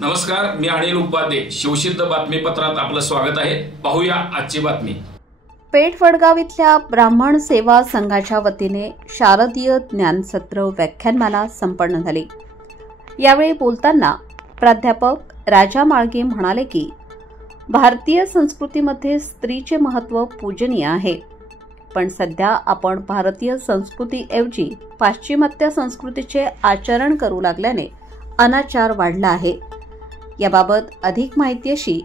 नमस्कार, मी अनिल उपाध्ये. शिवसिद्ध बातमीपत्रात आपलं स्वागत आहे. पाहूया आजची बातमी. पेठ वडगाव इथल्या ब्राह्मण सेवा संघाच्या वतीने शारदीय ज्ञानसत्र व्याख्यानमाला संपन्न झाली. यावेळी बोलताना प्राध्यापक राजा माळगे म्हणाले की भारतीय संस्कृतीमध्ये स्त्रीचे महत्त्व पूजनीय आहे, पण सध्या आपण भारतीय संस्कृतीऐवजी पाश्चिमात्य संस्कृतीचे आचरण करू लागल्याने अनाचार वाढला आहे. याबाबत अधिक माहिती अशी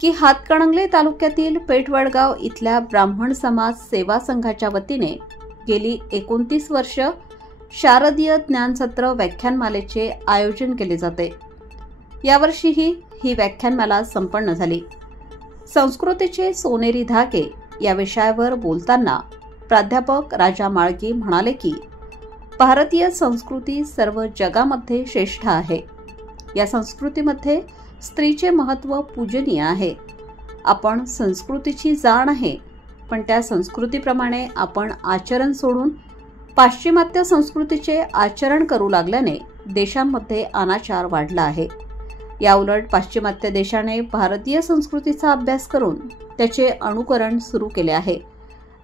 की हातकणंगले तालुक्यातील पेठ वडगाव इथल्या ब्राह्मण समाज सेवा संघाच्या वतीने गेली 29 वर्ष शारदीय ज्ञानसत्र व्याख्यानमालेचे आयोजन केले जाते. यावर्षीही ही व्याख्यानमाला संपन्न झाली. संस्कृतीचे सोनेरी धागे या विषयावर बोलताना प्राध्यापक राजा माळगे म्हणाले की भारतीय संस्कृती सर्व जगामध्ये श्रेष्ठ आहे. या संस्कृतीमध्ये स्त्रीचे महत्त्व पूजनीय आहे. आपण संस्कृतीची जाण आहे, पण त्या संस्कृतीप्रमाणे आपण आचरण सोडून पाश्चिमात्य संस्कृतीचे आचरण करू लागल्याने देशांमध्ये अनाचार वाढला आहे. याउलट पाश्चिमात्य देशाने भारतीय संस्कृतीचा अभ्यास करून त्याचे अनुकरण सुरू केले आहे.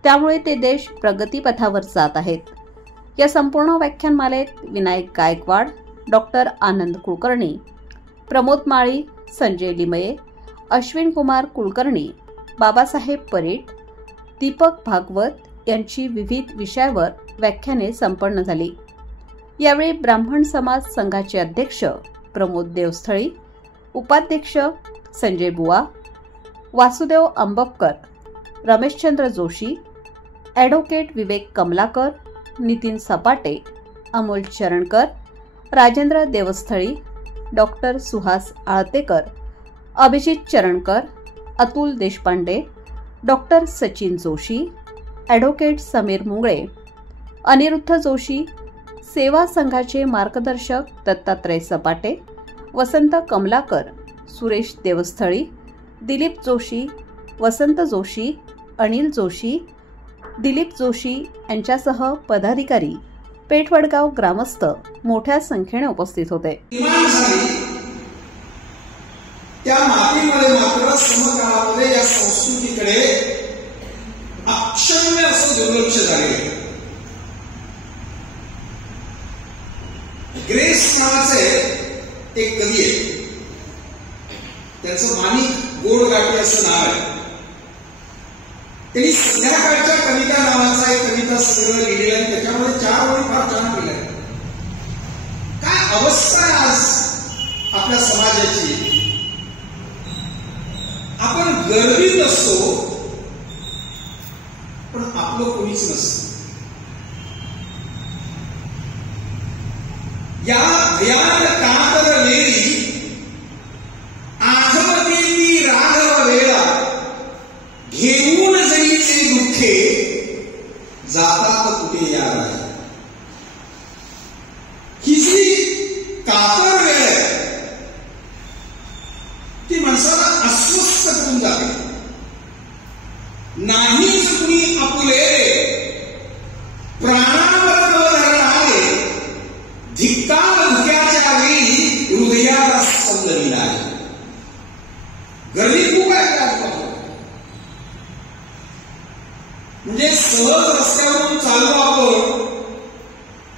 त्यामुळे ते देश प्रगतीपथावर जात आहेत. या संपूर्ण व्याख्यानमालेत विनायक गायकवाड, डॉक्टर आनंद कुलकर्णी, प्रमोद माळी, संजय लिमये, अश्विन कुमार कुलकर्णी, बाबासाहेब परीट, दीपक भागवत यांची विविध विषयावर व्याख्याने संपन्न झाली. यावेळी ब्राह्मण समाज संघाचे अध्यक्ष प्रमोद देवस्थळी, उपाध्यक्ष Sanjay Buva, Vasudev Ambapkar, Rameshchandra Joshi, advocate Vivek Kamalakar, Nitin Sapate, Amol Charankar, Rajendra Devasthali, doctor Suhas Alatekar, Abhijit Charankar, Atul Deshpande, doctor Sachin Joshi, advocate Sameer Mungale, Aniruddha Joshi, सेवा संघाचे मार्गदर्शक दत्तात्रय सपाटे, वसंत कमलाकर, सुरेश देवस्थळी, दिलीप जोशी, वसंत जोशी, अनिल जोशी, दिलीप जोशी यांच्यासह पदाधिकारी, पेठ वडगाव ग्रामस्थ मोठ्या संख्येने उपस्थित होते. त्या मातीमध्ये मात्र समकाळामध्ये या संस्कृतीकडे अक्षम्य असं दुर्लक्ष झाले. ग्रेस नावाचे एक कवी आहे, त्याचं माणिक गोडगाठी असं नाव आहे. त्यांनी संध्याकाळच्या कविता नावाचा एक कविता संग्रह लिहिलेला आहे. त्याच्यामध्ये 4 ओळी फार छान लिहिल्या. काय अवस्था आहे आज आपल्या समाजाची. आपण गर्वित असतो, पण आपलं कोणीच नसतं. या भयान कातर वेळी आठवते राघव वेळा, घेऊन जरीचे दुःखे जातात कुठे या. ही जी कातर वेळ आहे ती माणसाला अस्वस्थ करून जाते. नाहीच कुणी आपुले प्राणावर धरणारे, धिक्कार धुक्याच्या वेळी हृदयाला स्पंदन आहे. गर्दी खूप आहे का? म्हणजे सहज रस्त्यावरून चाललो आपण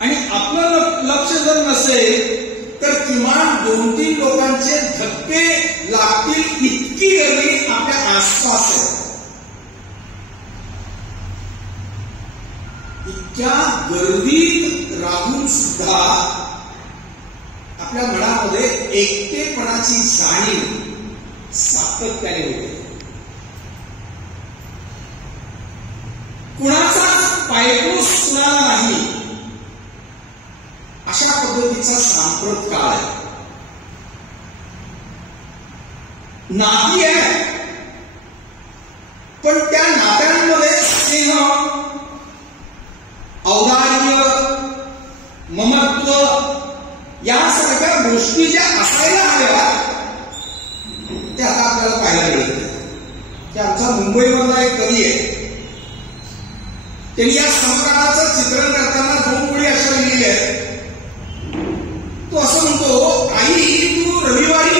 आणि आपलं लक्ष जर नसेल तर किमान 2-3 लोकांचे धक्के लागतील इतकी गर्दी आपल्या आसपास आहे. इतक्या गर्दीत राहून सुद्धा आपल्या मनामध्ये एकटेपणाची जाणीव सातत्याने होते. कुणाचा पायपूस कुणाला नाही, अशा पद्धतीचा सांप्रत काळ आहे. नाती आहे, पण त्या नात्यांमध्ये स्नेह, औदार्य, ममत्व यासारख्या गोष्टी ज्या असायला हव्या त्या आता आपल्याला पाहायला मिळत नाही. की आमचा मुंबईमधला एक कवी आहे, त्यांनी या समकाळाचं चित्रण करताना 2 ओळी अशा लिहिल्या आहेत. तो असं म्हणतो, आई तू रविवारी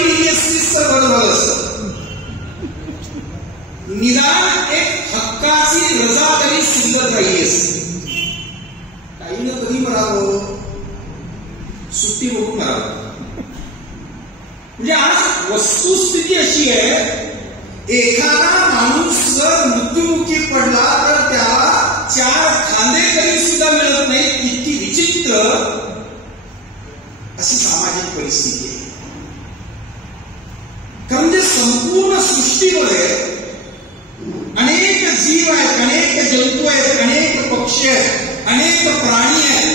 रजा तरी शिल्लक राहिली असती. काहीनं कधी मरावं, सुट्टी बघून मरावं. म्हणजे आज वस्तुस्थिती अशी आहे, एखादा माणूस जर मृत्युमुखी पडला तर त्याला 4 खांदेकरी सुद्धा मिळत नाही. इतकी विचित्र अशी सामाजिक परिस्थिती आहे. कारण म्हणजे संपूर्ण सृष्टीमध्ये अनेक जीव आहेत, अनेक जंतू आहेत, अनेक पक्षी आहेत, अनेक प्राणी आहेत.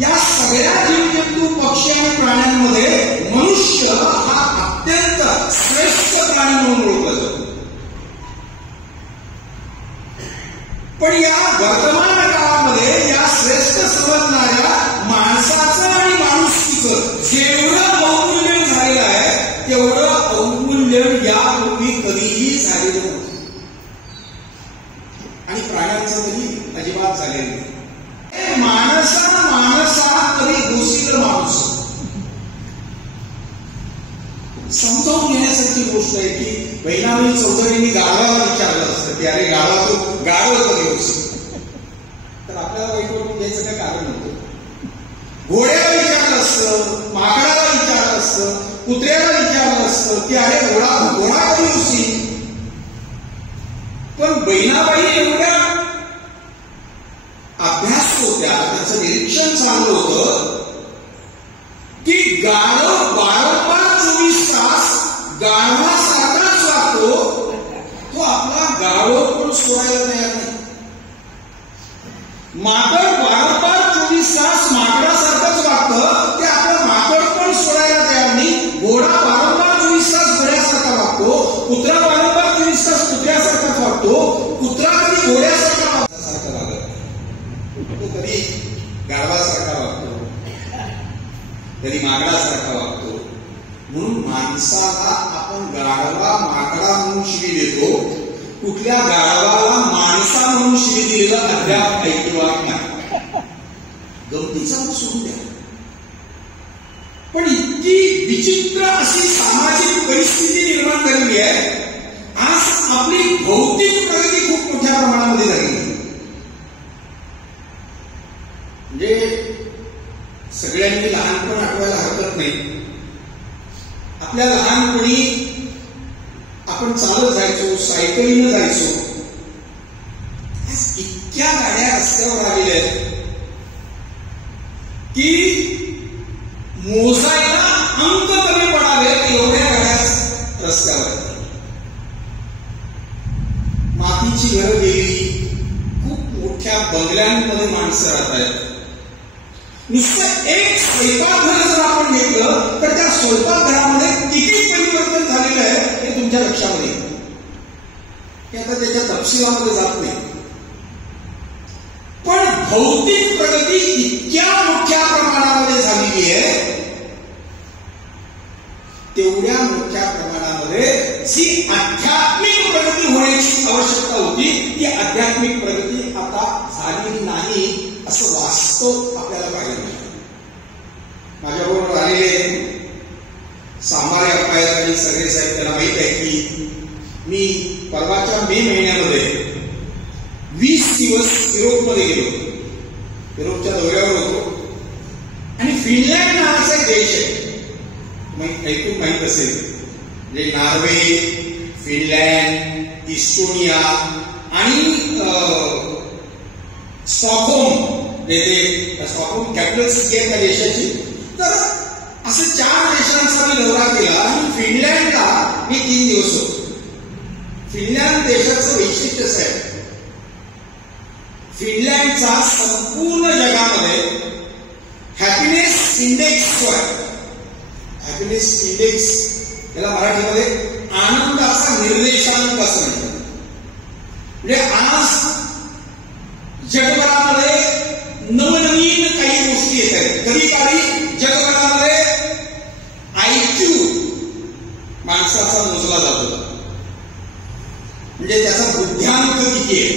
या सगळ्या जीवजंतू पक्षी आणि प्राण्यांमध्ये मनुष्य हा अत्यंत श्रेष्ठ प्राणी म्हणून ओळखला जातो. पण या वर्तमान काळामध्ये या श्रेष्ठ समजणाऱ्या माणसाचं आणि माणुसकीचं जेवढं अवमूल्यन झालेलं आहे तेवढं अवमूल्यन यापूर्वी कधीही झालेलं नव्हतं. आणि प्राण्यांचं तरी अजिबात झालेलं नाही. माणसा कधी घोषित माणूस समजावून घेण्यासारखी गोष्ट आहे की बहिणाबाई चौधरींनी गाढवाला विचारलं असतं की अरे गाढवा तू गाढव कधी होशील, तर आपल्याला वाईट वाटून घ्यायचं काय कारण नव्हतं. घोड्याला विचारलं असतं, माकडाला विचारलं असतं, कुत्र्याला विचारलं असतं की अरे घोडा कधी होशील. पण बहिणाबाई एवढ्या अभ्यास होत्या, त्याचं निरीक्षण चालू होतं की गाढव वारंवार 24 तास गाढवासारखाच वागतो, तो आपला गाढव पण सोडायला तयार नाही. माकड वारंवार 24 तास माकडासारखंच वागतं, ते आपलं माकड पण सोडायला तयार नाही. घोडा वारंवार 24 तास घोड्यासारखा वागतो, कुत्रा वारंवार 24 तास कुत्र्यासारखाच वागतो. कुत्रा कधी घोड्यासारखा वागत, तो कधी गाढवासारखा वागतो, कधी माकडासारखा वागतो. म्हणून माणसाला आपण गाढवा माकडा म्हणून शिवी देतो, कुठल्या गाढवाला माणसा म्हणून शिवी दिलेलं अद्याप ऐकलं नाही. गमतीचा सोडून द्या. पण इतकी विचित्र अशी सामाजिक परिस्थिती निर्माण झालेली आहे. आज आपली भौतिक प्रगती खूप मोठ्या प्रमाणामध्ये झाली. म्हणजे सगळ्यांनी लहानपण आठवायला हरकत नाही. आपल्या लहानपणी आपण चालत जायचो, सायकलीनं जायचो. इतक्या गाड्या रस्त्यावर आलेल्या आहेत की मोजायला अंक कमी पडावेत एवढ्या गाड्या रस्त्यावर आहेत. मातीची घरं गेली, खूप मोठ्या बंगल्यांमध्ये माणसं राहत आहेत. नुसतं एक स्वयंपाकघर जर आपण घेतलं तर त्या स्वयंपाकघरामध्ये किती परिवर्तन झालेलं आहे हे तुमच्या लक्षामध्ये येईल. आता त्याच्या तपशिलामध्ये जात नाही. पण भौतिक प्रगती इतक्या मोठ्या प्रमाणामध्ये झालेली आहे, तेवढ्या मोठ्या प्रमाणामध्ये जी आध्यात्मिक प्रगती होण्याची आवश्यकता होती ती आध्यात्मिक प्रगती आता झाली नाही असं वास्तव आपल्याला पाहायला मिळतं. माझ्याबरोबर आलेले सांबारे अप्पा आणि सगळे साहेब त्यांना माहित आहे की मी परवाच्या मे महिन्यामध्ये 20 दिवस युरोपमध्ये गेलो. युरोपच्या दौऱ्यावर होतो. आणि फिनलँड नावाचा एक देश आहे, ऐकून माहित असेल. म्हणजे नॉर्वे, फिनलँड, इस्टोनिया आणि स्टॉकहोम, स्टॉकहोम कॅपिटल सिटी आहे त्या देशाची. तर असं 4 देशांचा मी दौरा केला. आणि फिनलँडला मी 3 दिवस होतो. फिनलँड देशाचं वैशिष्ट्य असं आहे, फिनलँडचा संपूर्ण जगामध्ये हॅपीनेस इंडेक्स जो आहे, हॅपीनेस इंडेक्स याला मराठीमध्ये आनंदाचा निर्देशांक असं म्हणतात. म्हणजे आज जगभरामध्ये नवनवीन काही गोष्टी येत आहेत. कधी काळी जगभरामध्ये IQ माणसाचा मोजला जातो. म्हणजे त्याचा बुद्ध्यांक किती आहे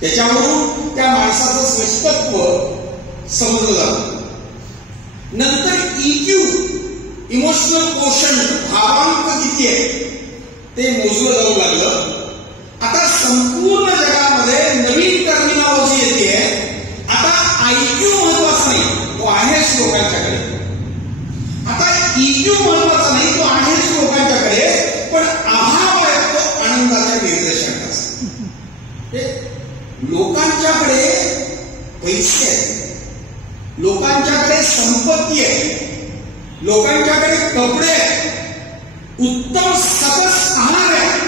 त्याच्यावरून त्या माणसाचं श्रेष्ठत्व समजलं जातं. नंतर EQ इमोशनल कोशंट भावांक किती आहे ते मोजलं जाऊ लागलं. आता संपूर्ण लोकांच्याकडे पैसे आहेत, लोकांच्याकडे संपत्ती आहे, लोकांच्याकडे कपडे आहेत, उत्तम सकस आहार आहे,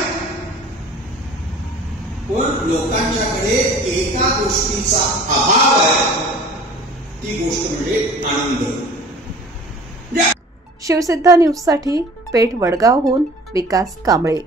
पण लोकांच्याकडे एका गोष्टीचा अभाव आहे, ती गोष्ट म्हणजे आनंद. शिवसिद्ध न्यूजसाठी पेठ वडगावहून विकास कांबळे.